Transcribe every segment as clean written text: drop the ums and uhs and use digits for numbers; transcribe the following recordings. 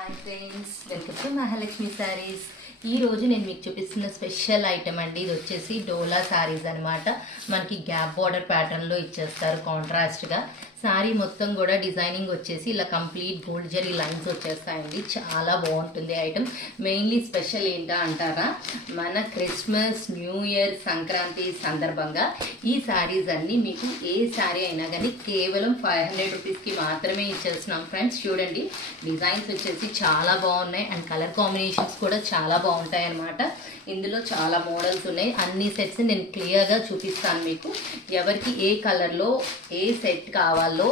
Hi friends, welcome to Mahalakshmi saris. ఈరోజు నేను మీకు చూపిస్తున్న స్పెషల్ ఐటమ్ అండి. ఇది వచ్చేసి డోలా శారీస్ అనమాట. మనకి గ్యాప్ బార్డర్ ప్యాటర్న్లో ఇచ్చేస్తారు కాంట్రాస్ట్గా. శారీ మొత్తం కూడా డిజైనింగ్ వచ్చేసి ఇలా కంప్లీట్ గోల్డ్ జరీ లైన్స్ వచ్చేస్తాయండి. చాలా బాగుంటుంది ఐటమ్. మెయిన్లీ స్పెషల్ ఏంటా అంటారా, మన క్రిస్మస్, న్యూ ఇయర్, సంక్రాంతి సందర్భంగా ఈ శారీస్ అన్నీ మీకు ఏ శారీ అయినా కానీ కేవలం 500 రూపీస్కి మాత్రమే ఇచ్చేస్తున్నాం ఫ్రెండ్స్. చూడండి, డిజైన్స్ వచ్చేసి చాలా బాగున్నాయి అండ్ కలర్ కాంబినేషన్స్ కూడా చాలా బాగుంటాయి అన్నమాట. ఇందులో చాలా మోడల్స్ ఉన్నాయి. అన్ని సెట్స్ నేను క్లియర్గా చూపిస్తాను మీకు. ఎవరికి ఏ కలర్లో ఏ సెట్ కావాలో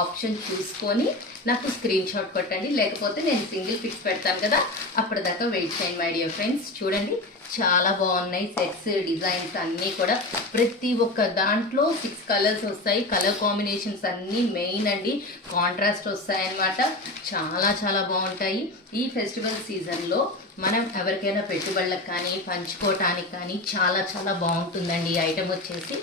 ఆప్షన్ చూసుకొని నాకు స్క్రీన్ షాట్ కొట్టండి, లేకపోతే నేను సింగిల్ పిక్స్ పెడతాను కదా, అప్పటిదాకా వెయిట్ చేయండి మై డియర్ ఫ్రెండ్స్. చూడండి, చాలా బాగున్నాయి సెట్స్, డిజైన్స్ అన్నీ కూడా. ప్రతి ఒక్క దాంట్లో 6 కలర్స్ వస్తాయి. కలర్ కాంబినేషన్స్ అన్నీ మెయిన్ అండి, కాంట్రాస్ట్ వస్తాయి అన్నమాట. చాలా చాలా బాగుంటాయి. ఈ ఫెస్టివల్ సీజన్లో మనం ఎవరికైనా పెట్టుబడులకు కానీ పంచుకోవటానికి కానీ చాలా చాలా బాగుంటుందండి ఈ ఐటమ్ వచ్చేసి.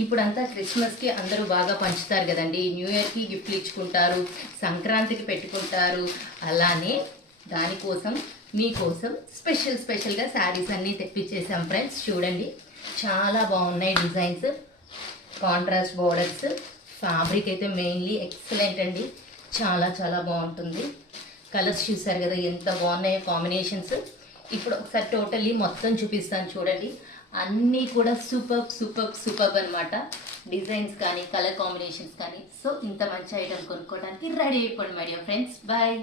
ఇప్పుడంతా క్రిస్మస్కి అందరూ బాగా పంచుతారు కదండి, న్యూ ఇయర్కి గిఫ్ట్లు ఇచ్చుకుంటారు, సంక్రాంతికి పెట్టుకుంటారు. అలానే దానికోసం మీకోసం స్పెషల్గా శారీస్ అన్నీ తెప్పించేసాం ఫ్రెండ్స్. చూడండి, చాలా బాగున్నాయి డిజైన్స్, కాంట్రాస్ట్ బోర్డర్స్. ఫ్యాబ్రిక్ అయితే మెయిన్లీ ఎక్సలెంట్ అండి, చాలా చాలా బాగుంటుంది. కలర్స్ చూసారు కదా ఎంత బాగున్నాయో కాంబినేషన్స్. ఇప్పుడు ఒకసారి టోటల్లీ మొత్తం చూపిస్తాను చూడండి. అన్నీ కూడా సూపర్ అనమాట. డిజైన్స్ కానీ కలర్ కాంబినేషన్స్ కానీ. సో ఇంత మంచి ఐటమ్ కొనుక్కోవడానికి రెడీ అయిపోండి మై డియర్ ఫ్రెండ్స్. బాయ్.